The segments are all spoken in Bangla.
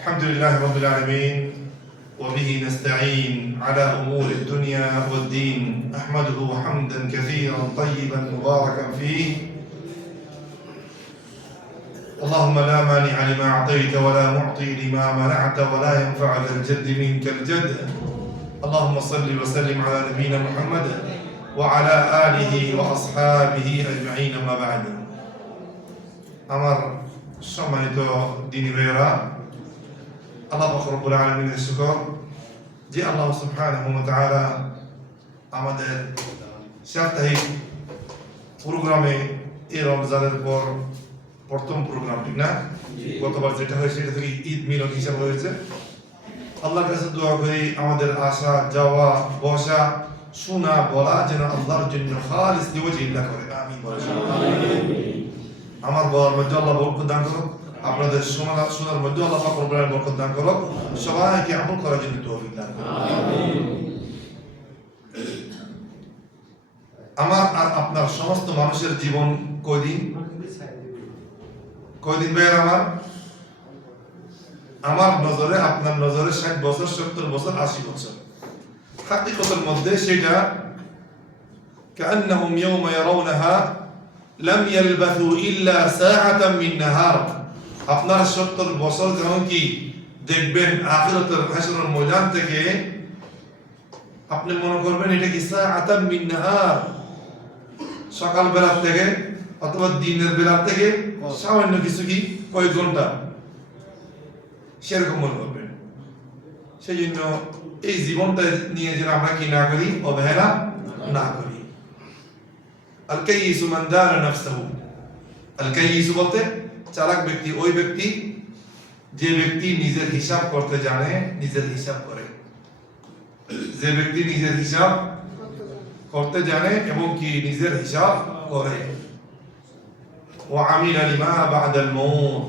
الحمد لله رب العالمين وبه نستعين على أمور الدنيا والدين أحمده حمدا كثيرا طيبا مباركا فيه اللهم لا مانع لما أعطيت ولا معطي لما منعت ولا ينفع ذا الجد منك الجد اللهم صل وسلم على نبينا محمد وعلى آله وأصحابه أجمعين ما بعد আমার সম্মানিত দ্বীনি ভাইয়েরা, আল্লাহ পাক রব্বুল আলামিনের শুকর যে আল্লাহ সুবহানাহু ওয়া তাআলা আমাদের সাপ্তাহিক প্রোগ্রামে এই রমজানের পর প্রথম প্রোগ্রাম, ঠিক না? গতবার যেটা হয়েছে সেটা থেকে ঈদ মিলন হিসাব হয়েছে। আল্লাহর কাছে দোয়া করি আমাদের আসা যাওয়া বসা শোনা বলা যেন আল্লাহর জন্য খালিস লিওয়াজিল্লাহ করে। আমিন বলেন। আমার বলার মধ্যে আল্লাহ বরকত দান করুক, আপনাদের শোনার মধ্যে আল্লাহ পাক রব্বুল আলামিন বরকত দান করুক, সবাইকে আমল করার জন্য তৌফিক দান করুক। আমার আর আপনার সমস্ত মানুষের জীবন কয়দিন ভাইয়ের? আমার নজরে, আপনার নজরে 60 বছর, 70 বছর, 80 বছর। হাকিকতের মধ্যে সেটা কান্নাহুম ইয়াওমা ইয়ারাউনাহা লাম ইয়ালবাথু ইল্লা সাআতাম মিন নাহার। আপনার 70 বছর যেমন কি দেখবেন আখিরাতের হাসরের ময়দান থেকে, আপনি মনে করবেন এটা কি সাআতাম মিন নাহার, সকাল বেলা থেকে অথবা দিনের বেলা থেকে সামান্য কিছু কি কয়েক ঘন্টা, সেরকম মনে করবেন। সেই জন্য এই জীবনটা নিয়ে যেন আমরা কি না করি, অবহেলা না করি। আল কাইয়িসু মান দানা নাফসাহু। আল কাইয়িসু বলতে চালাক ব্যক্তি ওই ব্যক্তি যে ব্যক্তি নিজের হিসাব করতে জানে, নিজের হিসাব করে। যে ব্যক্তি নিজের হিসাব করতে জানে এবং কি নিজের হিসাব করে। ওয়া আমিলা লিমা বা'দাল মাউত।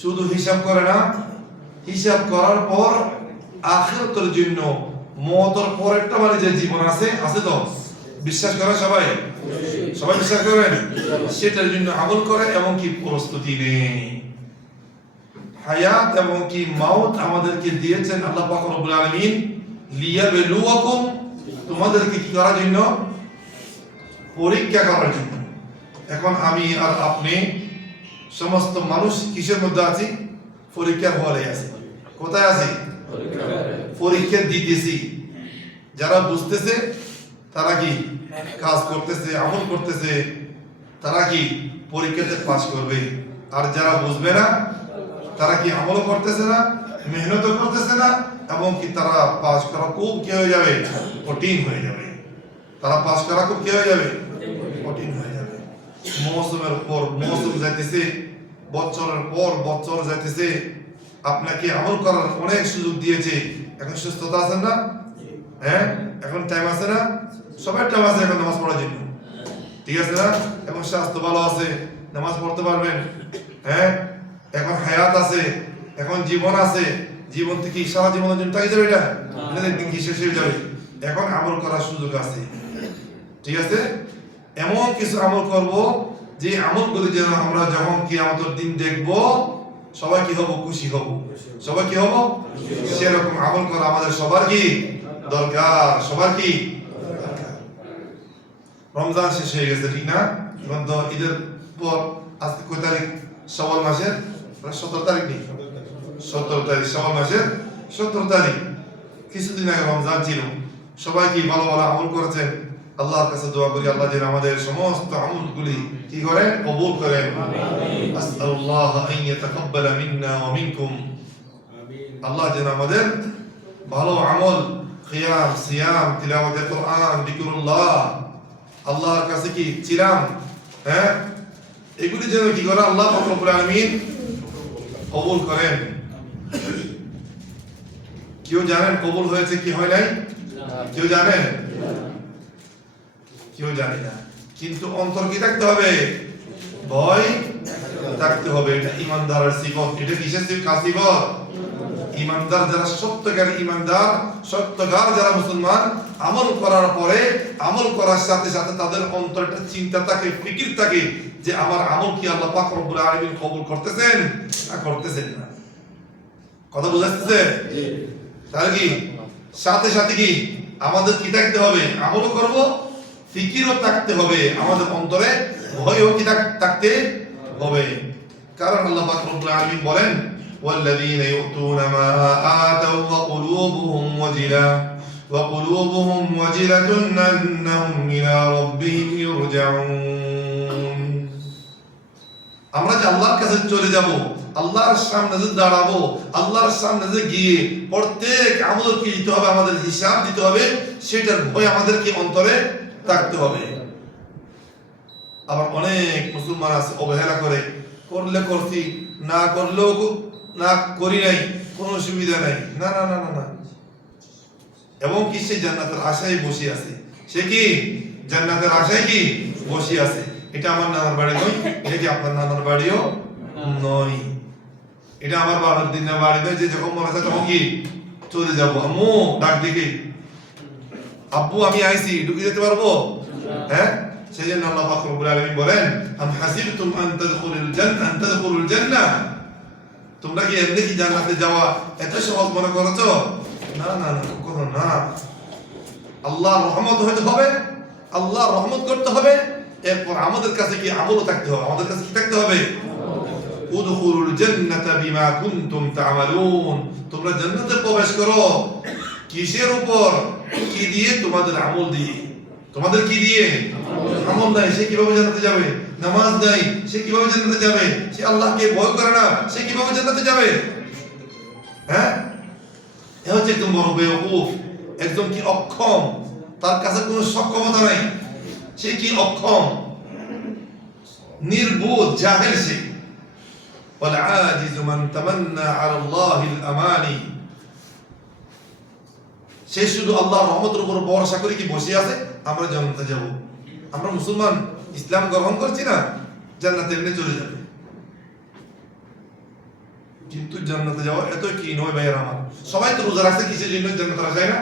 শুধু হিসাব করে না, হিসাব করার পর আখিরাতের জন্য মওতের পরেরটা মানে যে জীবন আছে তো বিশ্বাস করে সবাই বিশ্বাস করেন, সেটার জন্য আমল করে এবং কি প্রস্তুতি নেয়। হায়াত এবং কি মাউত আমাদেরকে দিয়েছেন আল্লাহ পাক রব্বুল আলামিন লিয়াবলুয়াকুম, তোমাদেরকে কি করার জন্য? পরীক্ষা করার জন্য। এখন আমি আর আপনি সমস্ত মানুষ কিসের মধ্যে আছি? পরীক্ষার হলে আছি। কোথায় আছি? পরীক্ষা দিতেছি। যারা বুঝতেছে তারা কি কাজ করতেছে, আমল করতেছে, তারা কি পরীক্ষাতে পাস করবে। আর যারা বুঝবে না তারা কি আমল করতেছে না, মেহনত করতেছে না, এবং কি তারা পাস করা খুব কি হয়ে যাবে? কঠিন হয়ে যাবে। তারা পাস করা খুব কি হয়ে যাবে? কঠিন হয়ে যাবে। মৌসুমের পর মৌসুম যাইতেছে, বছরের পর বছর যাইতেছে, আপনাকে আমল করার অনেক সুযোগ দিয়েছে। এখন সুস্থতা আছেন না? হ্যাঁ, এখন টাইম আছে না? সবার টাইম আছে এখন নামাজ পড়ার জন্য, ঠিক আছে না? এখন স্বাস্থ্য ভালো আছে, নামাজ পড়তে পারবেন। হ্যাঁ, এখন হায়াত আছে, এখন জীবন আছে। জীবন থেকে সারা জীবনের জন্য তাই যাবে, এটা একদিন কি শেষ হয়ে যাবে। এখন আমল করার সুযোগ আছে, ঠিক আছে? এমন কিছু আমল করব যে আমলগুলি যেন আমরা যখন কিয়ামতের দিন দেখব সবাই কি হব? খুশি হব। সবাই কি হব? সেরকম আমল করা আমাদের সবার কি দরকার? সবার কি দরকার? রমজান শেষ হয়ে গেছে, ঠিক না? এখন তো ঈদের পর আজকে কয় তারিখ? শাওয়াল মাসের 17 তারিখ নেই? 17 তারিখ শাওয়াল মাসের 17 তারিখ। কিছুদিন আগে রমজান ছিল। সবাই কি ভালো ভালো আমল করেছেন? আল্লাহর কাছে দোয়া করি আল্লাহ যেন আমাদের সমস্ত আমলগুলি কি করেন? কবুল করেন। আমিন। আসআলুল্লাহ আন ইয়াতাকাব্বালা মিন্না ওয়া মিনকুম। আমিন। আল্লাহ যেন আমাদের ভালো আমল, কিয়াম, সিয়াম, তিলাওয়াতে কোরআন, যিকরুল্লাহ, আল্লাহর কাছে কি চিরাম, হ্যাঁ, এগুলি যেন কি করে আল্লাহ পাক রব্বুল আলামিন কবুল করেন। কেউ জানেন কবুল হয়েছে কি হয় নাই? কেউ জানেন? কেউ জানে না। কিন্তু অন্তর কি থাকতে হবে? ভয় থাকতে হবে। এটা ইমানদারের সিফত। এটা কিসের সিফত? ইমানদার যারা সত্যকার ইমানদার, সত্যকার যারা মুসলমান, আমল করার পরে আমল করার সাথে সাথে তাদের অন্তরে একটা চিন্তা থাকে, ফিকির থাকে যে যে আমার আমল কি আল্লাহ পাক রব্বুল আলামিন কবুল করতেছেন না করতেছেন না। কথা বুঝাচ্ছে? তাহলে কি সাথে সাথে কি আমাদের কি থাকতে হবে? আমলও করব, ফিকিরও থাকতে হবে, আমাদের অন্তরে ভয়ও কি থাকতে হবে। কারণ আল্লাহ পাক রব্বুল আলামিন বলেন, ওয়াল্লাযীনা ইউতুনা মা আতাউ ওয়া কুলুবুহুম ওয়াজিলাতুন আন্নাহুম ইলা রাব্বিহিম ইরজাউন। আমরা যে আল্লাহর কাছে চলে যাব, আল্লাহর সামনে যে দাঁড়াবো, আল্লাহর সামনে যে গিয়ে প্রত্যেক আমল কি দিতে হবে, আমাদের হিসাব দিতে হবে, সেটার ভয় আমাদেরকে অন্তরে থাকতে হবে। আবার অনেক মুসলমান আছে অবহেলা করে, করলে করছি, না করলেও না করি নাই, কোনো সুবিধা নাই, না না না না না। এবং কি সে জান্নাতের আশায় বসে আছে, সে কি জান্নাতের আশায় কি বসে আছে। এটা আমার নানার বাড়ি নয়, এটা কি আপনার নানার বাড়িও নয়, এটা আমার বাবার দিনের বাড়ি নয় যে যখন মনে আছে তখন কি চলে যাবো। আম্মু ডাক দিকে, আব্বু আমি আইছি, ঢুকে যেতে পারবো? হ্যাঁ, সেই জন্য আল্লাহ পাক রব্বুল আলামিন বলেন, আম হাসিবতুম আন তাদখুলুল জান্নাহ, তোমরা কি এমনি কি জান্নাতে যাওয়া এত সহজ মনে করছো? না না না, কখনো না। আল্লাহর রহমত হতে হবে, আল্লাহর রহমত করতে হবে, এরপর আমাদের কাছে কি আমলও থাকতে হবে। আমাদের কাছে কি থাকতে হবে? উদখুলুল জান্নাতা বিমা কুনতুম তা'মালুন, তোমরা জান্নাতে প্রবেশ করো কিসের উপর? কি দিয়ে? তোমাদের আমল দিয়ে। তোমাদের কি দিয়ে? আমল নাই, সে কিভাবে জান্নাতে যাবে? নামাজ নাই, সে কিভাবে জান্নাতে যাবে? সে আল্লাহকে ভয় করে না, সে কিভাবে জান্নাতে যাবে? হ্যাঁ, এ হচ্ছে একদম বড় বেওকুফ, একদম কি অক্ষম, তার কাছে কোনো সক্ষমতা নাই, সে কি অক্ষম, নির্বোধ, জাহেল সে। ওয়াল আজিজু মান তামান্না আলা আল্লাহিল আমানি, সে শুধু আল্লাহর রহমতের উপর ভরসা করে কি বসে আছে আমরা জান্নাতে যাব। আমরা মুসলমান, ইসলাম গ্রহণ করছি না, জান্নাতে এমনি চলে যাবে। কিন্তু জান্নাতে যাওয়া এত কি নয় ভাইয়েরা আমার। সবাই তো রোজা রাখছে কিসের জন্য? জান্নাতের আশায় না?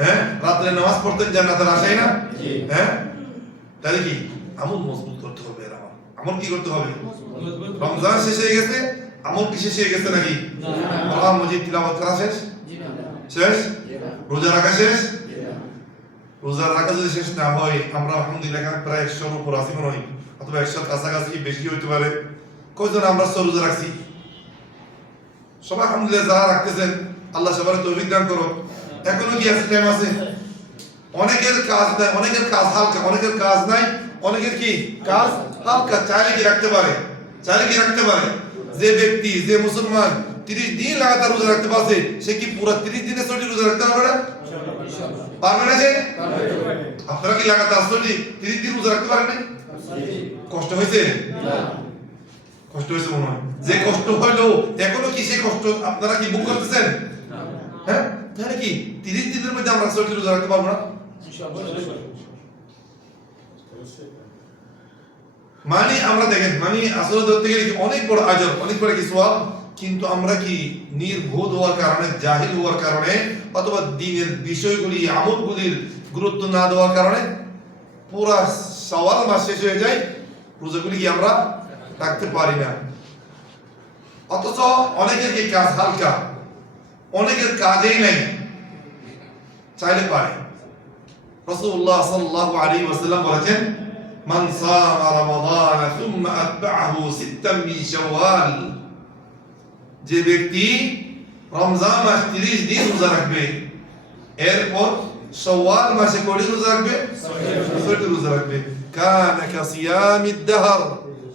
হ্যাঁ, রাত্রে নামাজ পড়তেন জান্নাতের আশায় না? হ্যাঁ, তাহলে কি আমল মজবুত করতে হবে আমার। আমল কি করতে হবে? রমজান শেষ হয়ে গেছে, আমল কি শেষ হয়ে গেছে নাকি? কোরআন মাজিদ তিলাওয়াত করা শেষ? শেষ? রোজা রাখা শেষ? রোজা রাখা যদি শেষ না হয়, আমরা আলহামদুলিল্লাহ প্রায় 100-র উপর আছি মনে হয়, অথবা 100-র কাছাকাছি, বেশি হইতে পারে। কয়জন আমরা রোজা রাখছি? সবাই আলহামদুলিল্লাহ, যারা রাখতেছেন আল্লাহ সবার তৌফিক দান করো। এখনো কি আছে? টাইম আছে। অনেকের কাজ নাই, অনেকের কাজ হালকা, অনেকের কাজ নাই, অনেকের কি কাজ হালকা, চাইলে কি রাখতে পারে, চাইলে কি রাখতে পারে। যে ব্যক্তি, যে মুসলমান 30 দিন লাগাতার রোজা রাখতে পারছে, সে কি পুরো 30 দিনে 60 রোজা রাখতে পারবে না? পারবে না? যে আপনারা কি লাগাতার 30 দিন রোজা রাখতে পারেন? কষ্ট হয়েছে? কষ্ট হয়েছে মনে হয়। যে কষ্ট হইলো এখনো কি সেই কষ্ট আপনারা কি বুক করতেছেন? হ্যাঁ, তাহলে কি 30 দিনের মধ্যে আমরা 60 রোজা রাখতে পারবো না? মানে আমরা দেখেন, মানে আসলে ধরতে গেলে অনেক বড় আজর, অনেক বড় কি সওয়াব, কিন্তু আমরা কি নির্বোধ হওয়ার কারণে, জাহিল হওয়ার কারণে, অথবা দ্বীনের বিষয়গুলি, আমলগুলির গুরুত্ব না দেওয়ার কারণে পুরা শাওয়াল মাস শেষ হয়ে যায়, রোজাগুলি কি আমরা রাখতে পারি না। অথচ অনেকের কি কাজ হালকা, অনেকের কাজেই নাই, চাইলে পারে। রাসূলুল্লাহ সাল্লাল্লাহু আলাইহি ওয়াসাল্লাম বলেছেন, মান সামা রমাদান সুম্মা আতবা'হু সিত্তাম মিন শাওয়াল, যে ব্যক্তি রমজান মাস 30 দিন রোজা রাখবে, এরপর শাওয়াল মাসে কয়টি রোজা রাখবে? 6টি রোজা রাখবে। কানা কাসিয়ামিদ দাহর,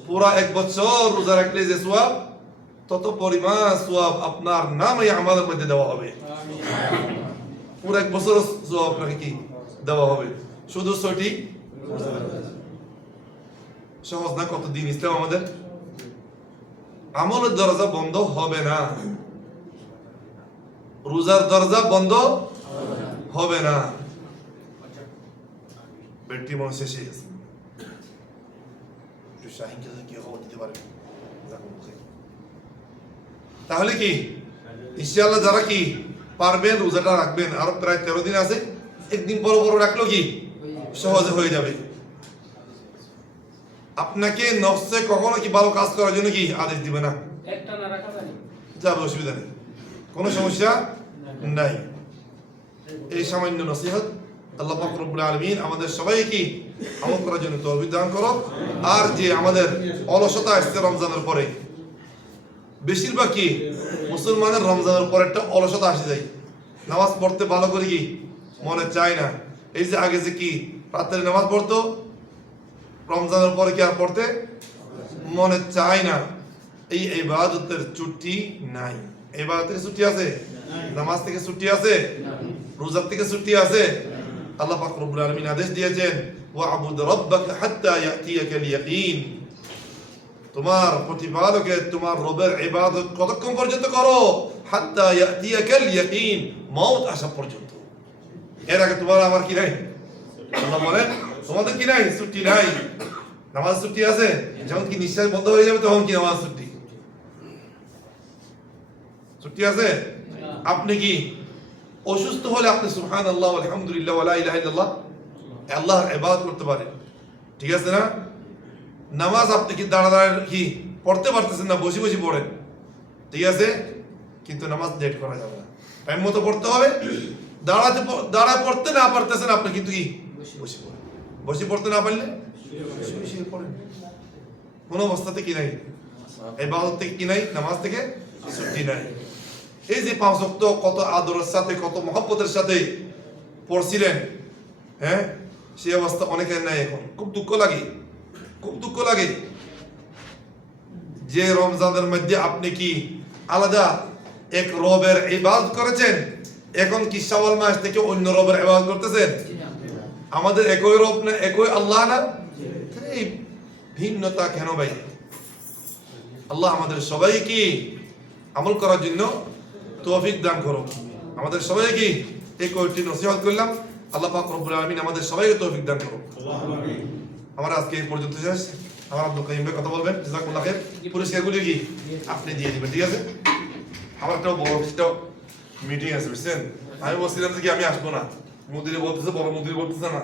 পুরা এক বছর রোজা রাখলে যে সওয়াব, তত পরিমাণ সওয়াব আপনার নামে আমাদের মধ্যে দেওয়া হবে। পুরো এক বছর সওয়াব আপনাকে কি দেওয়া হবে, শুধু 6টি। সহজ না? কত দিন ইসলাম আমাদের। আমলের দরজা বন্ধ হবে না, রোজার দরজা বন্ধ হবে না। ব্যাটারি মনে শেষ হয়ে গেছে, একটু শাহিনকে কি খবর দিতে পারবে? তাহলে কি ইনশাআল্লাহ যারা কি পারবেন রোজাটা রাখবেন, আরো প্রায় 13 দিন আছে, একদিন বড় বড় রাখলো কি সহজে হয়ে যাবে। আপনাকে নফসে কখনো কি ভালো কাজ করার জন্য কি আদেশ দিবে না, একটা না রাখা যায়, যাবে, অসুবিধা নেই। কোনো সমস্যা নাই। এই সামান্য নসিহত আল্লাহ পাক রব্বুল আলামিন আমাদের সবাইকে আমল করার জন্য তৌফিক দান করো। আর যে আমাদের অলসতা আসছে রমজানের পরে, বেশিরভাগ কি মুসলমানের রমজানের পরে একটা অলসতা আসে যায়, নামাজ পড়তে ভালো করে কি মনে চায় না। এই যে আগে যে কি রাত্রে নামাজ পড়তো, রমজানের পরে কি আর পড়তে মনে চায় না। এই ইবাদতের ছুটি নাই। ইবাদত থেকে ছুটি আছে? নামাজ থেকে ছুটি আছে? রোজার থেকে ছুটি আছে? আল্লাহ পাক রব্বুল আলামিন আদেশ দিয়েছেন, ওয়া'বুদ রাব্বাকা হাত্তা ইয়াতিয়াকাল ইয়াকিন। তোমার প্রতিপালকের তোমার রবের ইবাদত কতক্ষণ পর্যন্ত করো? হাত্তা ইয়াতিয়াকাল ইয়াকিন, মওত আসা পর্যন্ত। এর আগে তোমার আমার কি নাই? আল্লাহ বলেন তোমাদের কি নাই? ছুটি নাই। নামাজ ছুটি আছে? যখন কি নিঃশ্বাস বন্ধ হয়ে যাবে তখন কি নামাজ ছুটি? ছুটি আছে? আপনি কি অসুস্থ হলে আপনি সুবহানাল্লাহ আলহামদুলিল্লাহ ওয়া লা ইলাহা ইল্লাল্লাহ আল্লাহর ইবাদত করতে পারেন, ঠিক আছে না? নামাজ আপনি কি দাঁড়ায় কি পড়তে পারতেছেন না, বসে বসে পড়েন, ঠিক আছে, কিন্তু নামাজ লেট করা যাবে না, টাইম মতো পড়তে হবে। দাঁড়ায় পড়তে না পারতেছেন আপনি, কিন্তু কি বসে পড়েন। বসে পড়তে না পারলে বসে পড়েন। কোন অবস্থাতে কি নাই? ইবাদত থেকে কি নাই? নামাজ থেকে ছুটি নাই। এই যে 5 ওয়াক্ত কত আদরের সাথে কত মহব্বতের সাথে পড়ছিলেন, হ্যাঁ, সেই অবস্থা অনেকের নাই এখন। খুব দুঃখ লাগে, খুব দুঃখ লাগে যে রমজানের মধ্যে আপনি কি আলাদা এক রবের ইবাদত করেছেন, এখন কি শাওয়াল মাস থেকে অন্য রবের ইবাদত করতেছেন? আমাদের একই রব না, একই আল্লাহ না? এই ভিন্নতা কেন ভাই? আল্লাহ আমাদের সবাইকে আমল করার জন্য তৌফিক দান করো। আমাদের সবাইকে এই কয়েকটি নসিহত করলাম। আল্লাহ পাক রব্বুল আলামিন আমাদের সবাইকে তৌফিক দান করো। আমার আজকে এই পর্যন্ত শেষ। আমার আব্দুল কাইম ভাই কথা বলবেন, জাযাকুল্লাহ খাইর। পুরস্কারগুলো কি আপনি দিয়ে দিবেন, ঠিক আছে? আমার একটা বড় একটা মিটিং আছে, বুঝছেন? আমি বলছিলাম যে কি আমি আসবো না, মুদিরে বলতেছে, বড় মুদিরে বলতেছে না।